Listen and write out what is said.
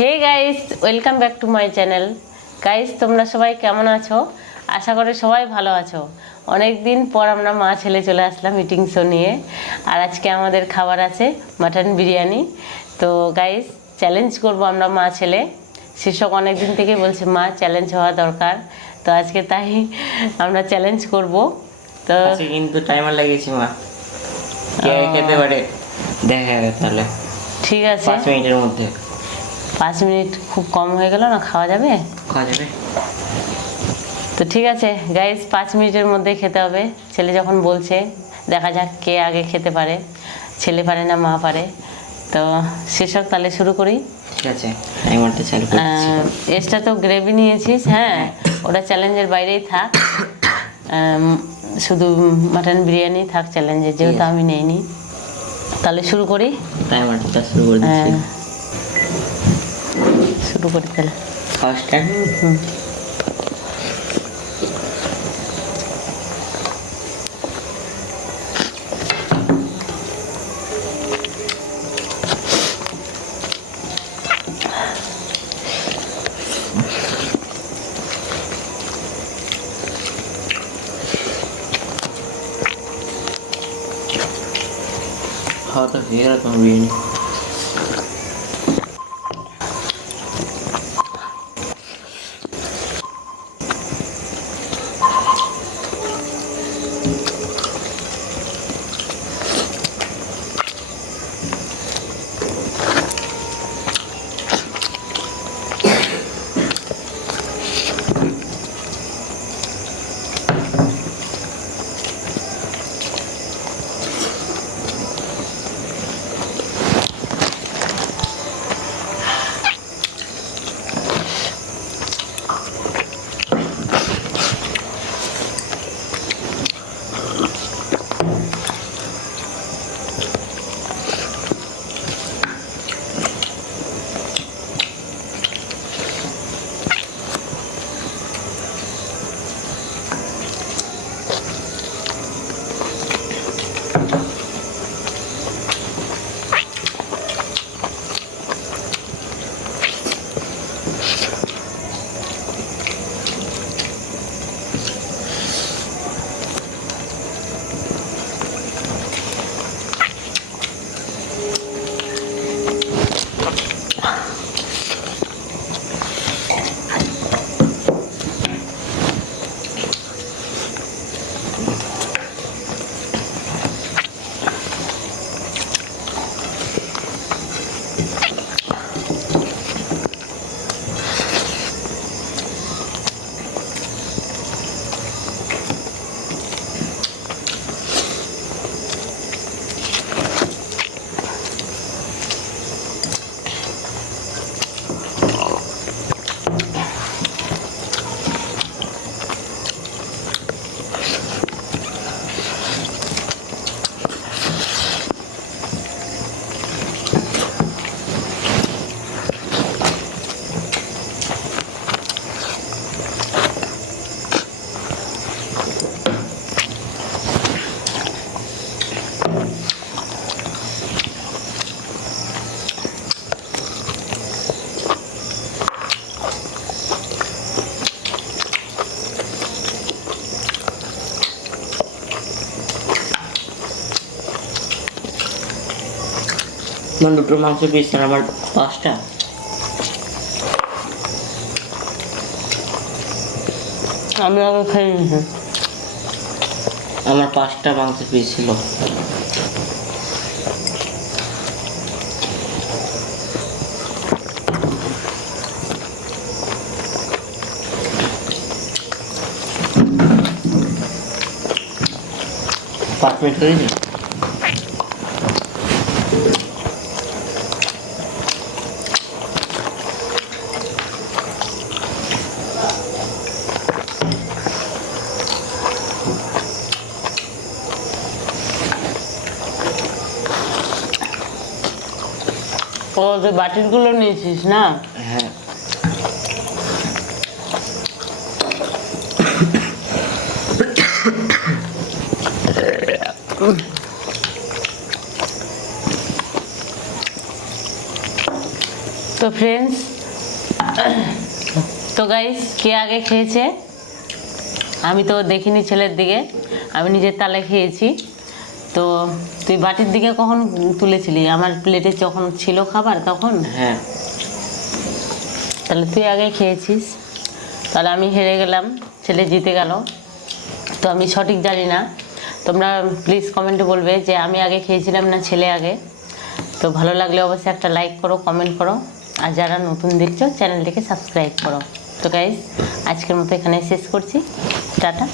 Hey guys, welcome back to my channel. Guys, তোমরা সবাই কেমন আছো? আশা করি সবাই ভালো আছো। অনেক দিন পর আমরা মা ছেলে চলে আসলাম মিটিং শো নিয়ে। আর আজকে আমাদের খাবার আছে মাটন বিরিয়ানি। তো গাইস, চ্যালেঞ্জ করব আমরা মা ছেলে। শীর্ষক অনেক দিন থেকে বলছে মা চ্যালেঞ্জ হওয়া দরকার, তো আজকে তাই আমরা চ্যালেঞ্জ করব। তো আজকে কিন্তু টাইমার লাগিয়েছি মা, কে খেতে পারে দেখা যাবে তাহলে। ঠিক আছে, 5 মিনিটের মধ্যে। 5 মিনিট খুব কম হয়ে গেল না? খাওয়া যাবে? খাওয়া যাবে। তো ঠিক আছে গাইস, 5 মিনিটের মধ্যে খেতে হবে। ছেলে যখন বলছে, দেখা যাক কে আগে খেতে পারে, ছেলে পারে না মা পারে। তো শীর্ষক তাহলে শুরু করি। ঠিক আছে, টাইমারটা চালু করছি। এক্সট্রা তো গ্রেভি নিয়েছিস, হ্যাঁ ওটা চ্যালেঞ্জের বাইরেই থাক। শুধু মাটন বিরিয়ানি থাক চ্যালেঞ্জে, যেহেতু আমি নেইনি। তাহলে শুরু করি। টাইমারটা শুরু করে দিচ্ছি। শুরু করি তাহলে। First time. খাওয়া তো হয়ে গেল তোমার বিরিয়ানি। আমার দুটো মাংস পিস আর আমার 5টা। আমি আগে খেয়ে নিয়েছি। আমার 5টা মাংস পিস ছিল। পাঁচ মিনিট করে দিই। ও, তুই বাটিরগুলো নিয়েছিস না? হ্যাঁ। তো ফ্রেন্ডস, তো গাইস কে আগে খেয়েছে আমি তো দেখিনি ছেলের দিকে, আমি নিজের তালে খেয়েছি। তো তুই বাটির দিকে কখন তুলেছিলি? আমার প্লেটে যখন ছিল খাবার তখন? হ্যাঁ। তাহলে তুই আগে খেয়েছিস, তাহলে আমি হেরে গেলাম, ছেলে জিতে গেল। তো আমি সঠিক জানি না, তোমরা প্লিজ কমেন্টে বলবে যে আমি আগে খেয়েছিলাম না ছেলে আগে। তো ভালো লাগলে অবশ্যই একটা লাইক করো, কমেন্ট করো, আর যারা নতুন দেখছো চ্যানেলটিকে সাবস্ক্রাইব করো। তো গাইস, আজকের মতো এখানে শেষ করছি, টাটা।